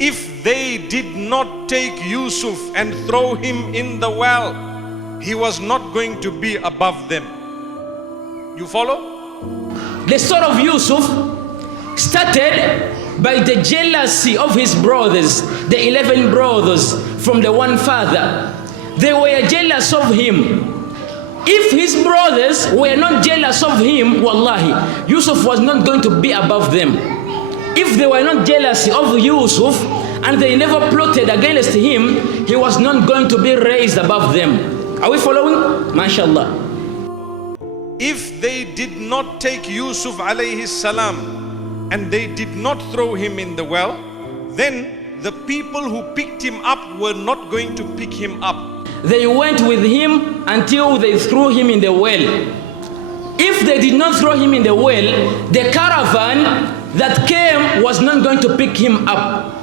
if they did not take Yusuf and throw him in the well, he was not going to be above them. You follow? The story of Yusuf started by the jealousy of his brothers, the 11 brothers from the one father. They were jealous of him. If his brothers were not jealous of him, wallahi, Yusuf was not going to be above them. If they were not jealous of Yusuf and they never plotted against him, he was not going to be raised above them. Are we following? MashaAllah. If they did not take Yusuf alayhi salam and they did not throw him in the well, then the people who picked him up were not going to pick him up. They went with him until they threw him in the well. If they did not throw him in the well, the caravan that came was not going to pick him up.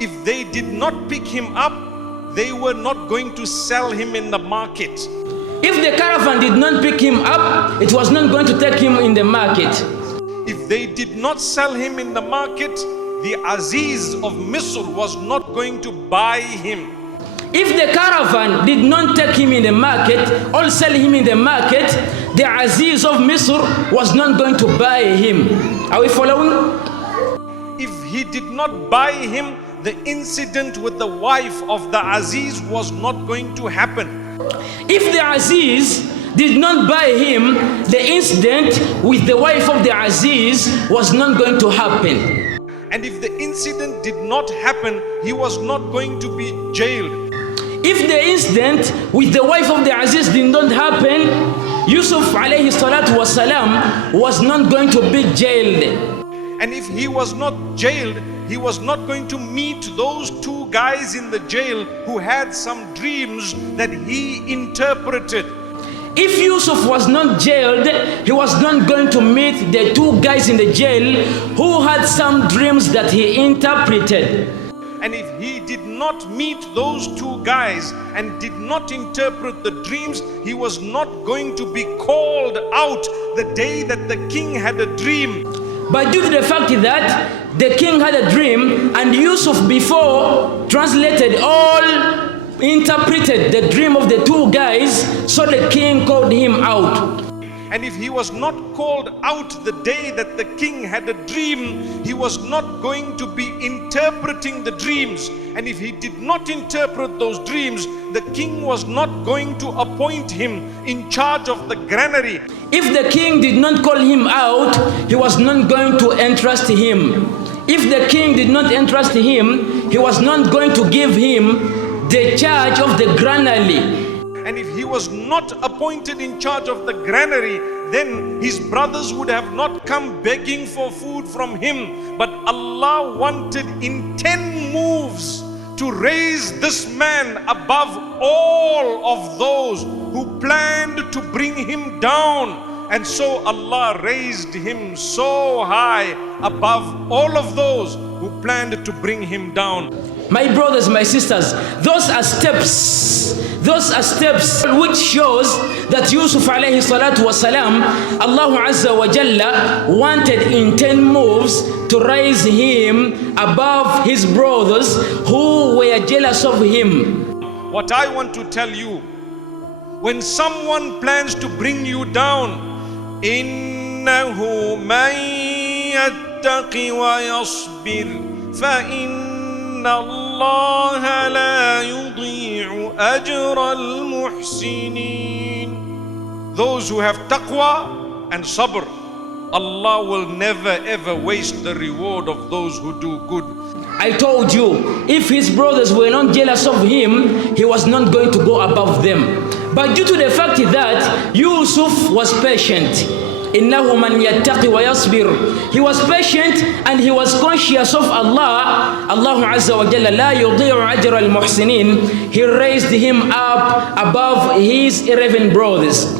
If they did not pick him up, they were not going to sell him in the market. If the caravan did not pick him up, it was not going to take him in the market. If they did not sell him in the market, the Aziz of Misr was not going to buy him. If the caravan did not take him in the market or sell him in the market, the Aziz of Misr was not going to buy him. Are we following? If he did not buy him, the incident with the wife of the Aziz was not going to happen. If the Aziz did not buy him, the incident with the wife of the Aziz was not going to happen. And if the incident did not happen, he was not going to be jailed. If the incident with the wife of the Aziz did not happen, Yusuf alayhi salatu wasalam was not going to be jailed. And if he was not jailed, he was not going to meet those two guys in the jail who had some dreams that he interpreted. If Yusuf was not jailed, he was not going to meet the two guys in the jail who had some dreams that he interpreted. And if he did not meet those two guys and did not interpret the dreams, he was not going to be called out the day that the king had a dream. But due to the fact that the king had a dream and Yusuf before translated all, interpreted the dream of the two guys, so the king called him out. And if he was not called out the day that the king had a dream, he was not going to be interpreting the dreams. And if he did not interpret those dreams, the king was not going to appoint him in charge of the granary. If the king did not call him out, he was not going to entrust him. If the king did not entrust him, he was not going to give him the charge of the granary. And if he was not appointed in charge of the granary, then his brothers would have not come begging for food from him. But Allah wanted in 10 moves to raise this man above all of those who planned to bring him down. And so Allah raised him so high above all of those who planned to bring him down. My brothers, my sisters, those are steps which shows that Yusuf alayhi salatu wasalam, Allahu Azza wa Jalla wanted in 10 moves to raise him above his brothers who were jealous of him. What I want to tell you, when someone plans to bring you down, إِنَّهُ مَن يَتَّقِ وَيَصْبِرْ فَإِنَّ اللَّهَ لَا يُضِيعُ أَجْرَ الْمُحْسِنِينَ. Those who have taqwa and sabr, Allah will never ever waste the reward of those who do good. I told you, if his brothers were not jealous of him, he was not going to go above them. But due to the fact that Yusuf was patient, إِنَّهُ مَنْ يَتَّقِ وَيَصْبِرُ, he was patient and he was conscious of Allah. Allahu Azza wa Jalla لَا يُضِيعُ أَجْرَ الْمُحْسِنِينَ, he raised him up above his 11 brothers.